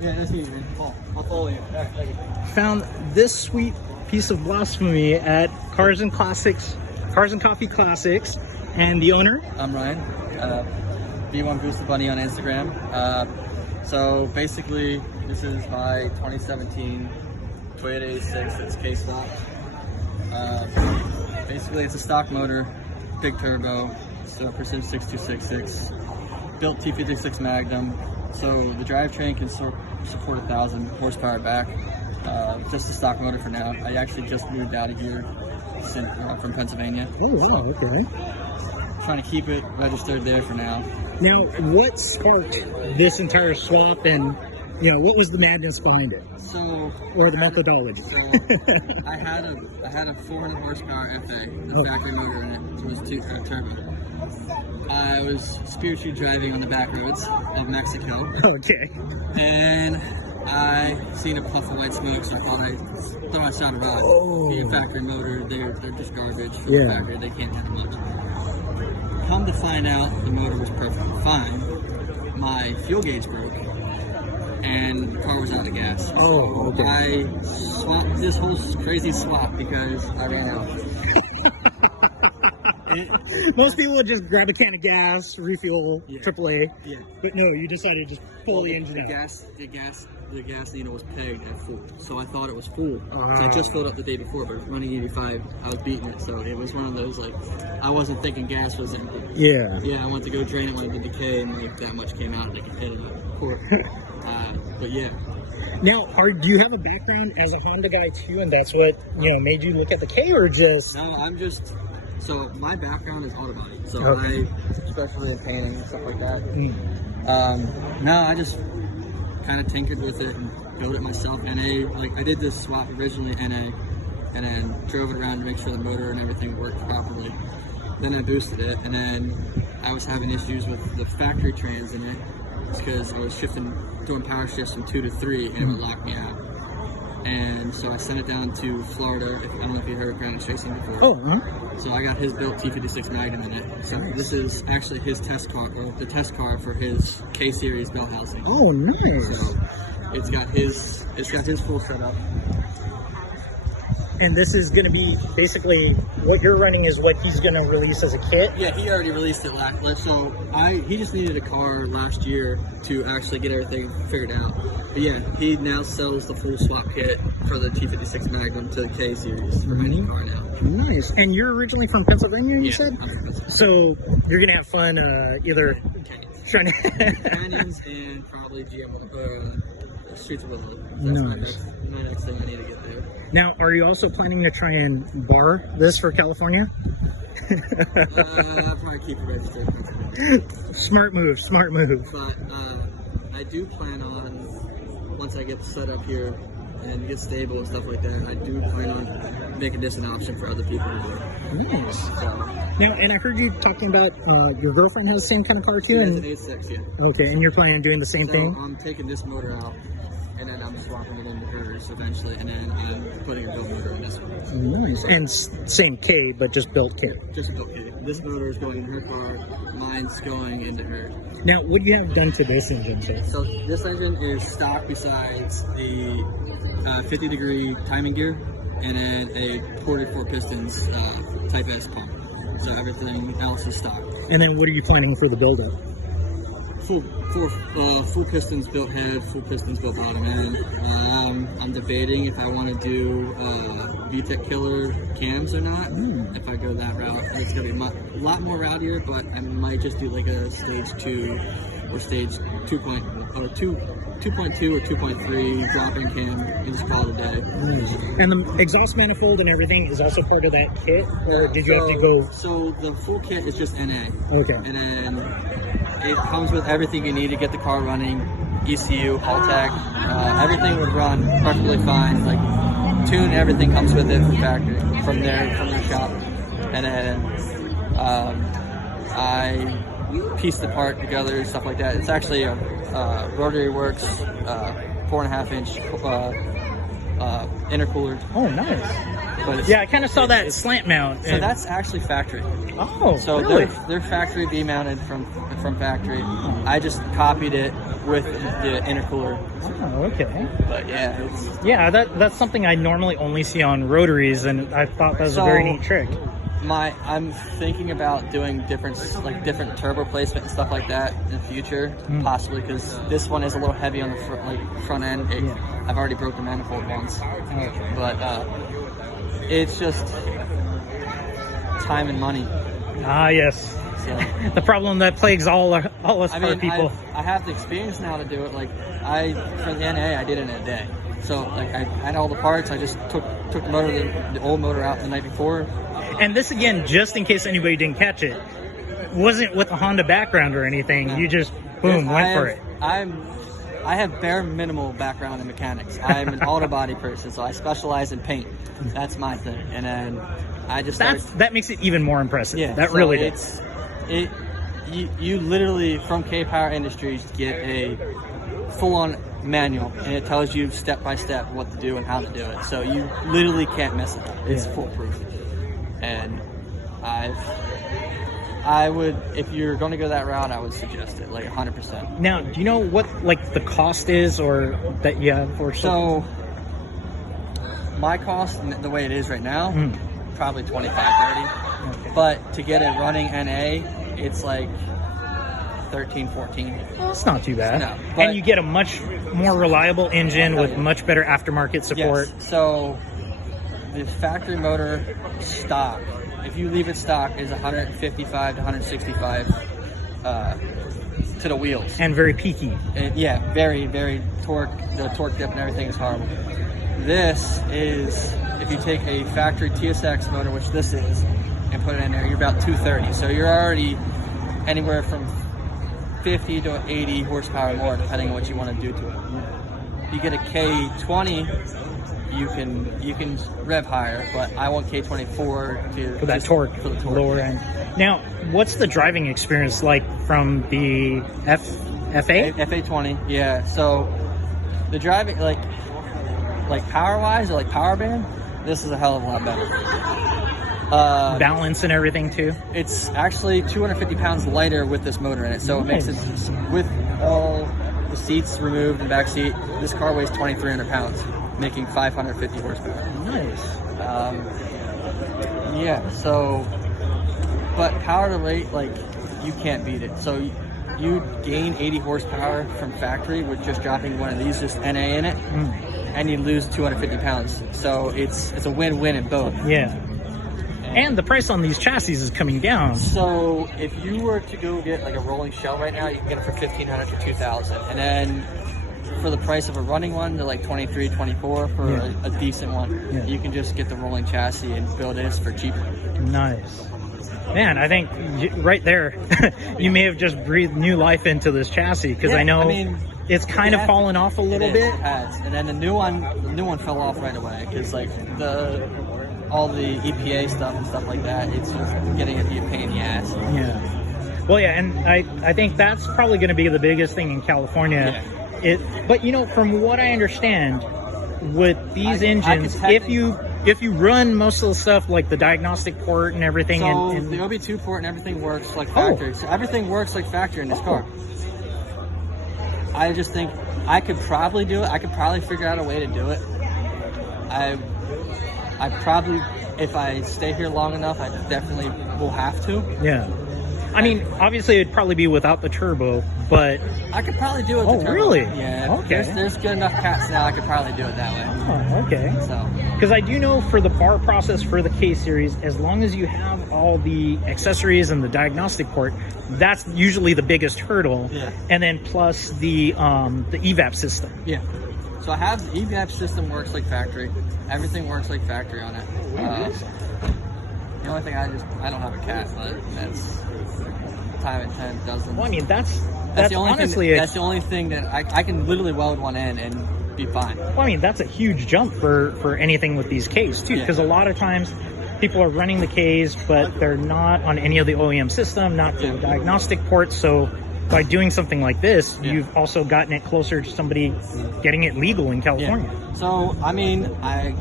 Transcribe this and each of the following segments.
Yeah, nice to meet you, man. I'll follow you. All right, thank you. Found this sweet piece of blasphemy at Cars and Coffee Classics, and the owner. I'm Ryan, B1 Booster Bunny on Instagram. So basically, this is my 2017 Toyota 86. It's K-Swap. Basically, it's a stock motor, big turbo. It's a Precision 6266. Built T56 Magnum. So the drivetrain can support 1,000 horsepower back. Just a stock motor for now. I actually just moved out of here from Pennsylvania. Oh wow, so okay. Trying to keep it registered there for now. Now, what sparked this entire swap, and what was the madness behind it? So, or the methodology? So I had a 400 horsepower FA, the factory motor in it. It was turbo. I was spiritually driving on the back roads of Mexico. Okay. And I seen a puff of white smoke, so I thought I'd throw a shot of rock. Being a factory motor, they're just garbage from the factory. They can't handle much. Come to find out, the motor was perfectly fine. My fuel gauge broke, and the car was out of gas. Oh, okay. I swapped this whole crazy swap because I ran out. Most people would just grab a can of gas, refuel, AAA. Yeah. But no, you decided to just pull the engine out. The gas needle was pegged at full, so I thought it was full. So I just filled up the day before, but it was running 85. I was beating it, so it was one of those, like, I wasn't thinking gas was empty. Yeah. Yeah, I went to go drain it when it did decay, and like that much came out, like it hit a quart. But yeah. Now, do you have a background as a Honda guy too, and that's what made you look at the K, or just? No, so my background is auto body, so I, especially in painting and stuff like that. No, I just kind of tinkered with it and built it myself. NA, like I did this swap originally NA, and then drove it around to make sure the motor and everything worked properly. Then I boosted it, and then I was having issues with the factory trans in it because I was doing power shifts from 2 to 3, and it would lock me out. And so I sent it down to Florida. I don't know if you heard of Ground Chasing before. Oh, So I got his built T56 Magnum in it. So this is actually his test car, or the test car for his K-Series bell housing. Oh, nice. So it's got his full setup. And this is going to be basically what you're running is what he's going to release as a kit? Yeah, he already released it last. So he just needed a car last year to actually get everything figured out. But yeah, he now sells the full swap kit for the T56 Magnum to the K-Series for any car now. Nice. And you're originally from Pennsylvania, you said? So you're going to have fun either trying to... Canyons and probably Streets of Woodland. Nice. That's my next thing I need to get there. Now, are you also planning to try and bar this for California? I'll probably keep it registered. Smart move, smart move. But I do plan on, once I get set up here and get stable and stuff like that, I do plan on making this an option for other people to do. Nice. So, now, and I heard you talking about your girlfriend has the same kind of car too? She has an 86, yeah. Okay, and you're planning on doing the same thing? I'm taking this motor out, and then I'm swapping it into hers eventually, and then I'm putting a built motor in this one. Nice. And same K, but just built kit. Just a built kit. This motor is going in her car, mine's going into her. Now, what do you have done to this engine? So this engine is stock besides the 50-degree timing gear, and then a ported 4 pistons Type S pump. So everything else is stock. And then what are you planning for the build-up? Full pistons built head, full pistons built bottom end. I'm debating if I want to do VTEC killer cams or not. If I go that route, it's gonna be a lot more rowdier, but I might just do like a stage 2 or stage 2.2 or 2.3 drop-in cam and just call it a day. And the exhaust manifold and everything is also part of that kit, or did you have to go? So the full kit is just NA. Okay. And then it comes with everything you need to get the car running, ECU, Haltech, everything would run perfectly fine. Like tune, everything comes with it from factory, from their shop. And then I pieced the part together and stuff like that. It's actually a Rotary Works 4.5-inch intercooler. Oh, nice. But yeah, I kind of saw that slant mount. So that's actually factory. Oh, so really? they're factory B mounted from factory. I just copied it with the intercooler. Oh, okay. But yeah, yeah, that's something I normally only see on rotaries, and I thought that was a very neat trick. I'm thinking about doing different turbo placement and stuff like that in the future, possibly, because this one is a little heavy on the front end. I've already broke the manifold once, but it's just time and money. Ah, yes. So, the problem that plagues all us car people. I have the experience now to do it. Like for the NA, I did it in a day. So like I had all the parts. I just took the motor, the old motor out the night before. And this again, just in case anybody didn't catch it, wasn't with a Honda background or anything. No. You just boom went for it. I have bare minimal background in mechanics. I'm an auto body person, so I specialize in paint. That's my thing. And then I just that makes it even more impressive. Yeah, that so really does. You literally from K-Power Industries get a full-on manual, and it tells you step by step what to do and how to do it. So you literally can't mess it up. It's foolproof. And I would, if you're going to go that route, I would suggest it, like 100%. Now, do you know what like the cost is, or that you have for? So my cost, the way it is right now, probably 25, 30. Okay. But to get it running NA, it's like 13, 14. Well, that's not too bad. No, and you get a much more reliable engine with much better aftermarket support. Yes. So the factory motor stock, if you leave it stock, is 155 to 165 to the wheels. And very peaky. And yeah, very, very torque. The torque dip and everything is horrible. This is, if you take a factory TSX motor, which this is, and put it in there, you're about 230. So you're already anywhere from 50 to 80 horsepower more, depending on what you want to do to it. If you get a K20, you can rev higher, but I want K24 for that torque, for the torque, lower end. Now, what's the driving experience like from the FA? FA20, yeah. So the driving, like power wise, or like power band, this is a hell of a lot better. Balance and everything too. It's actually 250 pounds lighter with this motor in it, so nice. It makes it, with all the seats removed and back seat, this car weighs 2,300 pounds, making 550 horsepower. Nice. Yeah. So, but power to weight, like, you can't beat it. So you gain 80 horsepower from factory with just dropping one of these, just NA in it, and you lose 250 pounds. So it's a win-win in both. Yeah. And the price on these chassis is coming down. So if you were to go get like a rolling shell right now, you can get it for $1,500 to $2,000. And then for the price of a running one, they're like $23, $24 for a decent one. Yeah. You can just get the rolling chassis and build this for cheaper. Nice. Man, I think right there, you may have just breathed new life into this chassis, because I know it's kind of fallen off a little bit. It has. And then the new one fell off right away, because like all the EPA stuff and stuff like that, it's just getting it be a pain in the ass. Yeah. Well, yeah, and I think that's probably going to be the biggest thing in California. Yeah. But you know, from what I understand, with these engines, if you run most of the stuff like the diagnostic port and everything, so the OB2 port and everything works like factory. So everything works like factory in this car. I just think I could probably do it. I could probably figure out a way to do it. I probably, if I stay here long enough, I definitely will have to. Yeah. I mean, obviously it'd probably be without the turbo, but I could probably do it with the turbo. Really? Yeah. Okay. There's good enough cats now, I could probably do it that way. Oh, okay. So, because I do know for the bar process for the K series, as long as you have all the accessories and the diagnostic port, that's usually the biggest hurdle. Yeah. And then plus the evap system. Yeah. So I have the evap system works like factory. Everything works like factory on it. The only thing I don't have a cat, but that's time at 10 doesn't. Well, I mean that's the only honestly that's the only thing that I can literally weld one in and be fine. Well, I mean that's a huge jump for anything with these Ks too, because a lot of times people are running the Ks, but they're not on any of the OEM system, not for the diagnostic ports. So by doing something like this, you've also gotten it closer to somebody getting it legal in California. Yeah. So I mean, I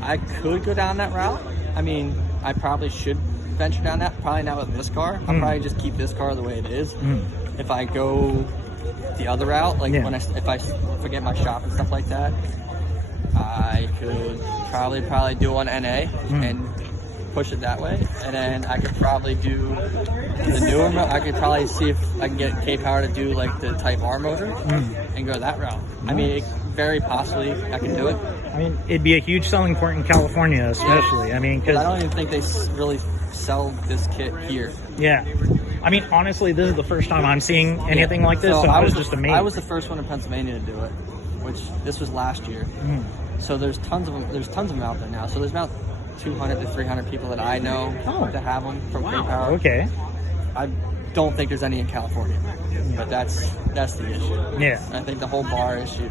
I could go down that route. I mean, I probably should venture down that. Probably not with this car. I'll probably just keep this car the way it is. If I go the other route, like if I forget my shop and stuff like that, I could probably do on NA and push it that way, and then I could probably do the newer. I could probably see if I can get K-Power to do like the Type R motor and go that route. I mean, very possibly I could do it. I mean, it'd be a huge selling point in California, especially. I mean, because I don't even think they really sell this kit here. Yeah. I mean, honestly, this is the first time I'm seeing anything like this, so I was just amazed. I was the first one in Pennsylvania to do it, which this was last year. So there's tons of them. There's tons of them out there now. So there's about 200 to 300 people that I know to have them from K-Power. Okay. I don't think there's any in California, but that's the issue. Yeah. I think the whole bar issue.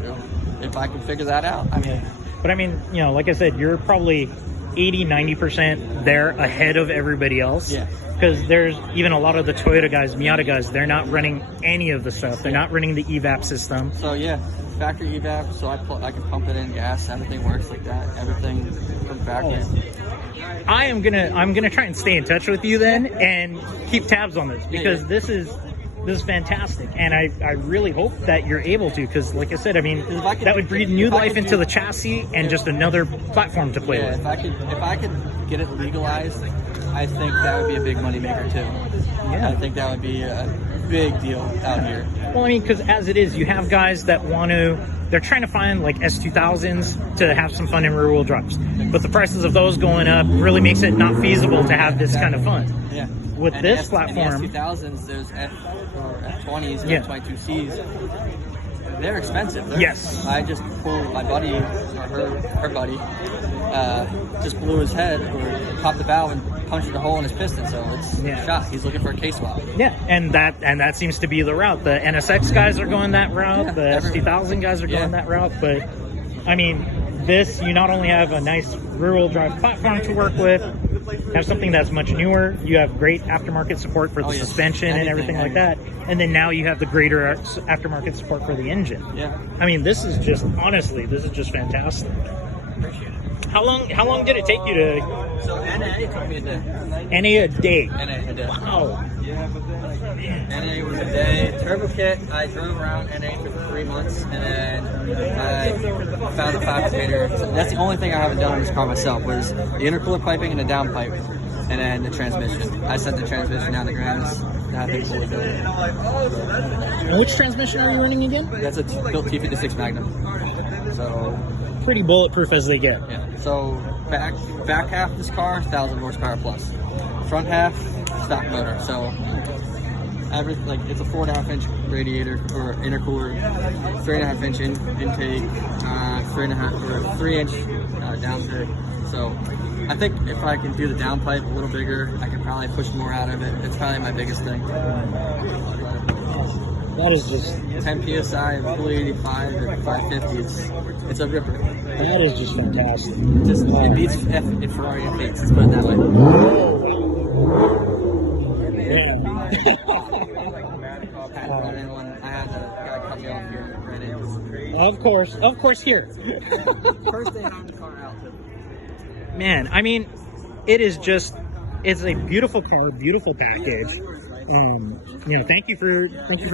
If I can figure that out, I mean. But I mean, you know, like I said, you're probably 80-90% there ahead of everybody else. Yeah. Because there's even a lot of the Toyota guys, Miata guys, they're not running any of the stuff. They're not running the evap system. So yeah, factory evap. So I can pump it in gas. Everything works like that. Everything from factory. I'm gonna try and stay in touch with you then and keep tabs on this, because this is fantastic, and I really hope that you're able to, because like I said, I mean, that would breathe new life into the chassis and just another platform to play with. If I could get it legalized, I think that would be a big money maker too. Yeah. I think that would be a big deal out here. Well, I mean, because as it is, you have guys that they're trying to find like S2000s to have some fun in rear wheel drives, but the prices of those going up really makes it not feasible to have this kind of fun. Yeah. With this platform, the S2000s, there's F20s and F22Cs. They're expensive. Yes. I just pulled my buddy, or her buddy, just blew his head, or popped the valve and punched a hole in his piston, so it's shot. He's looking for a K-swap. Yeah, and that seems to be the route. The NSX guys are going that route. The S2000 guys are going that route. But I mean, this, you not only have a nice rear-wheel drive platform to work with, have something that's much newer. You have great aftermarket support for the suspension and everything like that, and then now you have the greater aftermarket support for the engine. Yeah. I mean, this is just fantastic. Appreciate it. How long did it take you to? So NA took me a day. NA a day. NA a day. Wow. NA was a day. Turbo kit, I drove around NA for 3 months, and then I found a fabricator. So that's the only thing I haven't done on this car myself, was the intercooler piping and the downpipe, and then the transmission. I sent the transmission down to Grandma's. That thing fully built. And which transmission are you running again? That's a built T56 Magnum. So pretty bulletproof as they get. Yeah. So back half of this car, 1,000 horsepower plus. Front half, stock motor. So it's a 4.5-inch radiator or intercooler, 3.5-inch intake, 3-inch downpipe. So I think if I can do the downpipe a little bigger, I can probably push more out of it. It's probably my biggest thing. That is just 10 psi, fully 85 at 550. It's a ripper. That is just fantastic. It beats Ferrari F8s. Let's put it that way. I had the guy cut me off here. Of course, here. First day on the car out. Man, I mean, it's a beautiful car, beautiful package. Thank you for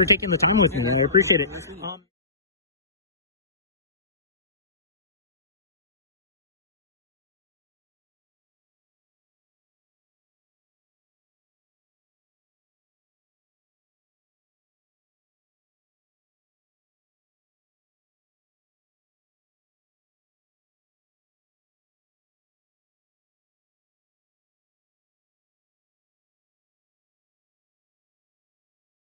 taking the time with me. I appreciate it.